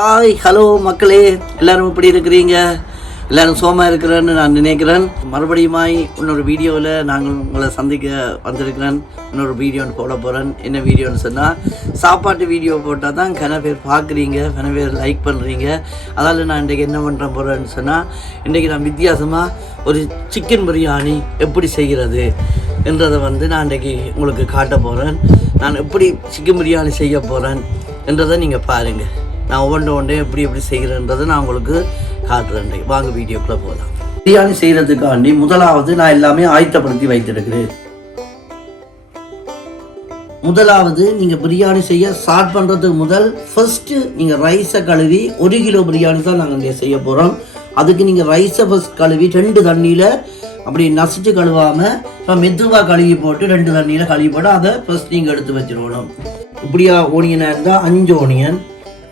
Hi hello மக்களே, எல்லோரும் எப்படி இருக்கிறீங்க? எல்லோரும் சோமா இருக்கிறேன்னு நான் நினைக்கிறேன். மறுபடியுமாய் இன்னொரு வீடியோவில் நாங்கள் உங்களை சந்திக்க வந்திருக்கிறேன். இன்னொரு வீடியோன்னு போட போகிறேன். என்ன வீடியோன்னு சொன்னால், சாப்பாட்டு வீடியோ போட்டால் தான் கன பேர் பார்க்குறீங்க, கன பேர் லைக் பண்ணுறீங்க. அதால் நான் இன்றைக்கி என்ன பண்ணுற போகிறேன்னு சொன்னால், இன்றைக்கி நான் வித்தியாசமாக ஒரு சிக்கன் பிரியாணி எப்படி செய்கிறது என்றதை நான் இன்றைக்கி உங்களுக்கு காட்ட போகிறேன். நான் எப்படி சிக்கன் பிரியாணி செய்ய போகிறேன் என்றதை நீங்கள் பாருங்கள். நான் ஒவ்வொன்றே எப்படி செய்கிறேன்றதை நான் உங்களுக்கு காட்டுறேன். வாங்க வீடியோக்குள்ளே போகலாம். பிரியாணி செய்கிறதுக்காண்டி முதலாவது நான் எல்லாமே ஆயத்தப்படுத்தி வைத்திருக்கிறேன். முதலாவது நீங்கள் பிரியாணி செய்ய ஸ்டார்ட் பண்ணுறதுக்கு ஃபர்ஸ்ட்டு நீங்கள் ரைஸை கழுவி 1 கிலோ பிரியாணி தான் நாங்கள் இங்கே செய்ய போகிறோம். அதுக்கு நீங்கள் ரைஸை ஃபர்ஸ்ட் கழுவி 2 தண்ணியில் அப்படி நசிச்சு கழுவாமல் இப்போ மெதுவாக கழுவி போட்டு 2 தண்ணியில் கழுவி போட்டு அதை ஃபர்ஸ்ட் நீங்கள் எடுத்து வச்சிடணும். இப்படியா ஓனியனாக இருந்தால் 5 ஓனியன்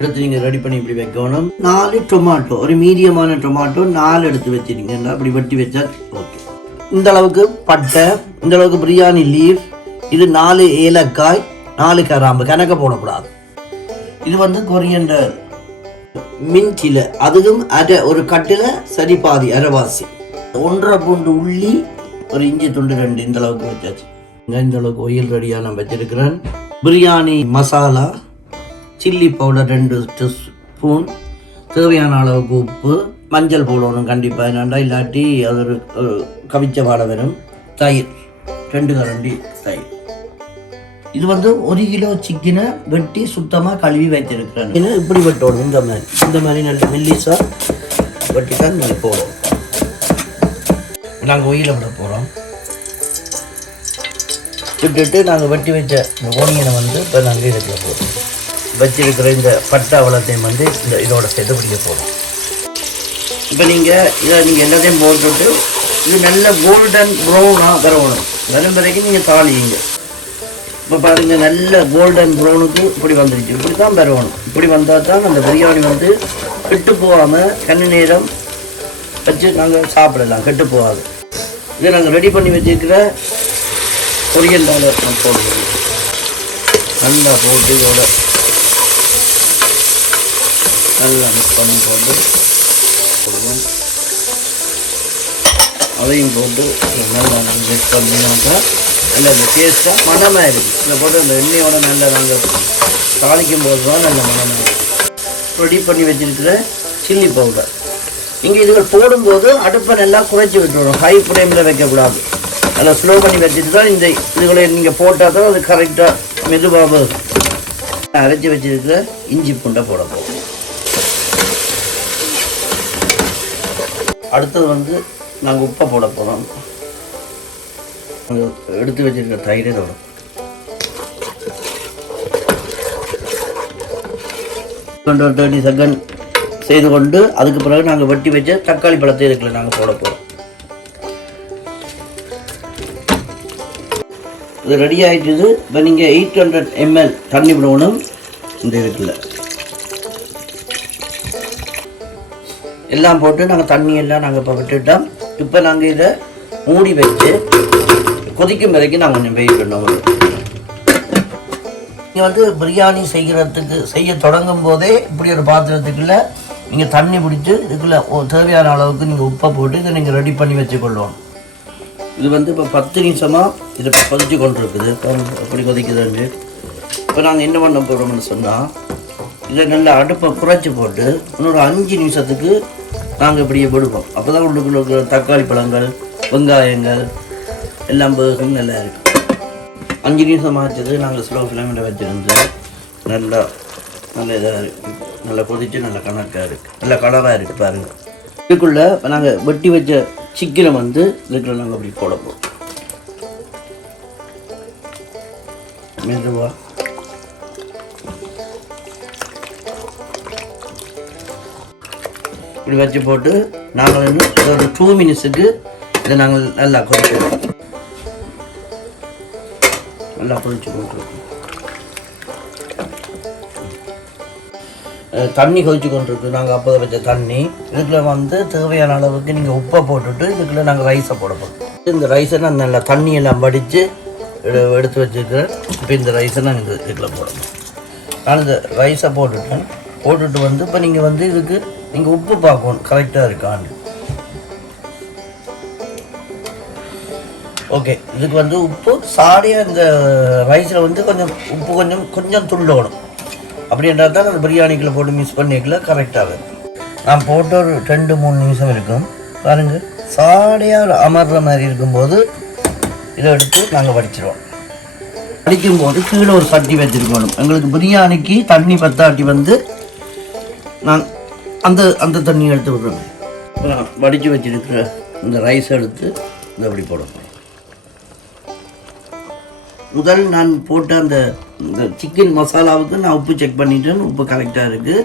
எடுத்து நீங்கள் ரெடி பண்ணி இப்படி வைக்கணும். 4 டொமாட்டோ, ஒரு மீடியமான டொமாட்டோ 4 எடுத்து வச்சிருங்க. அப்படி வெட்டி வச்சா ஓகே. இந்த அளவுக்கு பட்டை, இந்த அளவுக்கு பிரியாணி லீஃப், இது 4 ஏலக்காய், 4 கிராம்பு, கணக்க போடக்கூடாது. இது கொரியண்டர் மின்சில, அதுவும் ஒரு கட்டில் சரி பாதி அரைவாசி. 1.5 பூண்டு உள்ளி, ஒரு இஞ்சி துண்டு 2, இந்த அளவுக்கு வச்சாச்சு. இந்த அளவுக்கு ஒயில் ரெடியாக நான் வச்சிருக்கிறேன். Biryani masala, chilli powder 2 spoon, தேவையான அளவுக்கு உப்பு, மஞ்சள் போடணும் கண்டிப்பாக, என்னண்டா இல்லாட்டி அது ஒரு கவிச்ச வாடை வரும். தயிர் 2 கரண்டி தயிர். இது 1 கிலோ சிக்கனை வெட்டி சுத்தமாக கழுவி வைத்திருக்கிறேன். இப்படி வெட்டணும், இந்த மாதிரி நல்ல மெல்லிஸாக வெட்டி தான் நீங்கள் போடணும். நாங்கள் ஒயில விட போகிறோம். விட்டுட்டு நாங்கள் வெட்டி வச்ச இந்த ஓனியனை இப்போ நாங்கள் இதுக்குள்ள போடுறோம். வச்சிருக்கிற இந்த பட்டை அவலத்தையும் இந்த இதோட சேர்த்து பிடிக்க போகிறோம். இப்போ நீங்கள் எல்லாத்தையும் போட்டுட்டு இது நல்ல கோல்டன் ப்ரௌனாக வரணும். வரும் வரைக்கும் நீங்கள் தாளியுங்க. இப்போ பாருங்கள், நல்ல கோல்டன் ப்ரௌனுக்கு இப்படி வந்துருச்சு. இப்படி தான் வரணும். இப்படி வந்தால் தான் அந்த பிரியாணி கெட்டு போகாமல் கண்ணு நேரம் வச்சு நாங்கள் சாப்பிடலாம், கெட்டு போகாது. இதை நாங்கள் ரெடி பண்ணி வச்சுருக்கிற கொரியண்டாவில் போடுவோம். நல்லா போட்டு இதோட நல்லா மிக்ஸ் பண்ணி போட்டு போடுவோம். அதையும் போட்டு நல்லா மிக்ஸ் பண்ணினாக்கா நல்லா இந்த டேஸ்ட்டாக மணமாக இருக்குது. இதில் போட்டு அந்த எண்ணெயோட நல்லா நாங்கள் தாளிக்கும் போது தான் நல்ல மணமாக இருக்குது. ரெடி பண்ணி வச்சுருக்கிற சில்லி பவுடர். நீங்கள் இதுகள் போடும்போது அடுப்பை நல்லா குறைச்சி விட்டுவிடும். ஹை ஃப்ளேமில் வைக்கக்கூடாது. நல்லா ஸ்லோ பண்ணி வச்சுட்டு தான் இந்த இதுகளை நீங்கள் போட்டால் தான் அது கரெக்டாக மெதுவாக அரைச்சி வச்சுருக்கிற இஞ்சி பூண்டை போட போகும். அடுத்தது நாங்கள் உப்பை போட போகிறோம். எடுத்து வச்சுருக்கிற தயிர் இதோட 30 செகண்ட் செய்து கொண்டு அதுக்கு பிறகு நாங்கள் வெட்டி வச்ச தக்காளி பழத்தை இதுக்குள்ள நாங்கள் போட போகிறோம். இது ரெடி ஆகிட்டுது. இப்போ நீங்கள் 800 ml தண்ணி விடணும். இந்த இதுக்குள்ள எல்லாம் போட்டு நாங்கள் தண்ணியெல்லாம் நாங்கள் இப்போ விட்டுட்டோம். இப்போ நாங்கள் இதை மூடி வச்சு கொதிக்கும் வரைக்கும் நாங்கள் கொஞ்சம் வெயிட் பண்ணுவோம். நீங்கள் பிரியாணி செய்ய தொடங்கும் போதே இப்படி ஒரு பாத்திரத்துக்குள்ள நீங்கள் தண்ணி பிடிச்சி இதுக்குள்ளே தேவையான அளவுக்கு நீங்கள் உப்பை போட்டு இதை நீங்கள் ரெடி பண்ணி வச்சுக்கொள்வோம். இது இப்போ 10 நிமிஷமாக இது இப்போ கொதிச்சு கொண்டு இருக்குது. அப்படி கொதிக்குதுன்னு இப்போ நாங்கள் என்ன பண்ண போகிறோம்னு சொன்னால், இதை நல்லா அடுப்பை குறைச்சி போட்டு இன்னொரு 5 நிமிஷத்துக்கு நாங்கள் இப்படியே விடுவோம். அப்போ தான் உள்ளுக்குள்ள இருக்கிற தக்காளி பழங்கள், வெங்காயங்கள் எல்லாம் வேகும், நல்லா இருக்கும். 5 நிமிஷம் ஆச்சது. நாங்கள் ஸ்லோ ஃப்ளேமில் வச்சுருந்து நல்லா இதாக இருக்குது. நல்லா கொதித்து நல்லா கணக்காக இருக்குது, நல்லா கலராக இருக்குது பாருங்கள். இதுக்குள்ளே இப்போ நாங்கள் வெட்டி வச்ச சிக்கனை இதுக்குள்ள நாங்கள் அப்படி போட போகிறோம். மெதுவாக இப்படி வச்சு போட்டு நாங்கள் ஒரு 2 மினிட்ஸுக்கு இதை நாங்கள் நல்லா கொதிக்கிறோம். நல்லா கொதிச்சு போட்டுருக்கோம். தண்ணி கொதிச்சு கொண்டிருக்கு. நாங்கள் அப்போ வச்ச தண்ணி இதுக்குள்ள தேவையான அளவுக்கு நீங்கள் உப்பை போட்டுட்டு இதுக்குள்ள நாங்கள் ரைஸை போட போகிறோம். இந்த ரைஸை நான் நல்லா தண்ணியெல்லாம் வடித்து எடுத்து வச்சுருக்கிறேன். இப்போ இந்த ரைஸை நான் இதுக்குள்ள போடணும். நான் இந்த ரைஸை போட்டுட்டேன். போட்டுட்டு வந்து இப்போ நீங்கள் வந்து இதுக்கு நீங்கள் உப்பு பார்க்கணும் கரெக்டாக இருக்கான்னு. ஓகே, இதுக்கு வந்து உப்பு சாடியாக இந்த ரைஸில் வந்து கொஞ்சம் உப்பு கொஞ்சம் துள்ளணும். அப்படின்றது தான் அந்த பிரியாணிக்குள்ளே போட்டு மிக்ஸ் பண்ணிக்கல கரெக்டாக. நான் போட்டு ஒரு 2-3 நிமிஷம் இருக்கும் பாருங்கள். சாடியாக அமர்ற மாதிரி இருக்கும்போது இதை எடுத்து நாங்கள் வடிச்சிடுவோம். வடிக்கும்போது கீழே ஒரு சட்டி வச்சுருக்கணும். எங்களுக்கு பிரியாணிக்கு தண்ணி பத்தாட்டி வந்து நான் அந்த தண்ணி எடுத்து விடுறேன். வடித்து வச்சுருக்கிற இந்த ரைஸ் எடுத்து இந்த அப்படி போடணும். முதல் நான் போட்ட இந்த சிக்கன் மசாலாவுக்கு நான் உப்பு செக் பண்ணிட்டேன். உப்பு கரெக்டாக இருக்குது.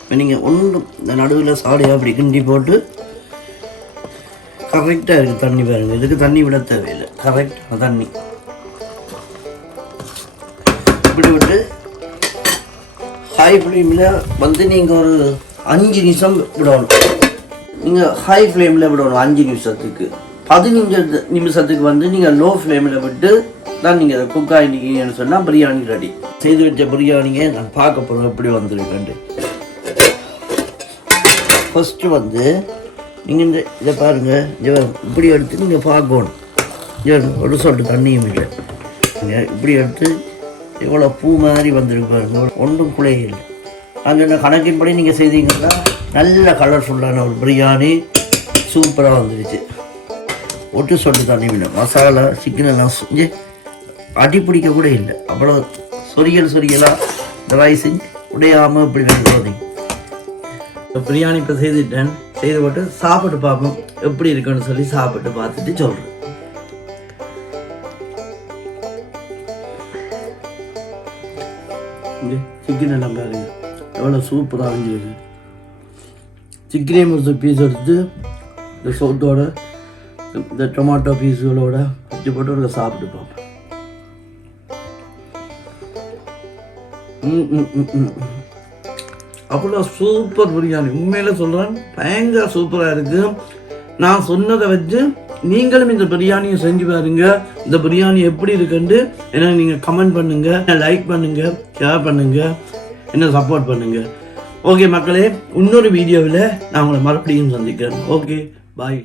இப்போ நீங்கள் ஒன்று இந்த நடுவில் சாடியாக அப்படி கிண்டி போட்டு கரெக்டாக இருக்குது தண்ணி பாருங்கள். இதுக்கு தண்ணி விட தேவையில்லை, கரெக்டாக தண்ணி இப்படி விட்டு ஹை ஃப்ளேமில் வந்து நீங்கள் ஒரு 5 நிமிஷம் விடணும். நீங்கள் ஹை ஃப்ளேமில் விடணும் 5 நிமிஷத்துக்கு. 15 நிமிஷத்துக்கு வந்து நீங்கள் லோ ஃப்ளேமில் விட்டு தான் நீங்கள் அதை குக் ஆகிட்டீங்கன்னு சொன்னால் பிரியாணி ரெடி. செய்து வச்ச பிரியாணியை நான் பார்க்க போகிறோம் எப்படி வந்துருக்கேன்ட்டு. ஃபஸ்ட்டு வந்து நீங்கள் இதை பாருங்கள், இப்படி எடுத்து நீங்கள் பார்க்கணும். ஒரு சொட்டு தண்ணியும் இல்லை. இப்படி எடுத்து இவ்வளோ பூ மாதிரி வந்துருக்கு பாருங்க, ஒன்றும் குழையே இல்லை. அந்த கணக்கின்படி நீங்கள் செய்தீங்கன்னா நல்ல கலர்ஃபுல்லான ஒரு பிரியாணி சூப்பராக வந்துடுச்சு. ஒட்டு சொட்டு தண்ணி இல்லை. மசாலா சிக்கனெல்லாம் செஞ்சு அடி பிடிக்க கூட இல்லை. அவ்வளோ சொரியலாக இந்த ரைஸு உடையாமல் இப்படி வேணும். பிரியாணி இப்போ செய்துட்டேன். செய்து போட்டு சாப்பிட்டு பார்ப்போம் எப்படி இருக்குன்னு சொல்லி சாப்பிட்டு பார்த்துட்டு சொல்கிறேன். சிக்கன் எல்லாம் பாருங்க எவ்வளோ சூப்பராக வந்துருக்கு. சிக்கனே ஒரு பீஸ் எடுத்து இந்த சோத்தோட இந்த டொமாட்டோ பீஸுகளோட வச்சு போட்டு ஒரு சாப்பிட்டு பார்ப்பேன். அவ்வளோ சூப்பர் பிரியாணி. உண்மையில சொல்கிறேன், பயங்கர சூப்பராக இருக்குது. நான் சொன்னதை வச்சு நீங்களும் இந்த பிரியாணியை செஞ்சு பாருங்க. இந்த பிரியாணி எப்படி இருக்குன்னு எனக்கு நீங்கள் கமெண்ட் பண்ணுங்கள், லைக் பண்ணுங்கள், ஷேர் பண்ணுங்கள், என்ன சப்போர்ட் பண்ணுங்கள். ஓகே மக்களே, இன்னொரு வீடியோவில் நான் உங்களை மறுபடியும் சந்திக்கிறேன். ஓகே, பாய்.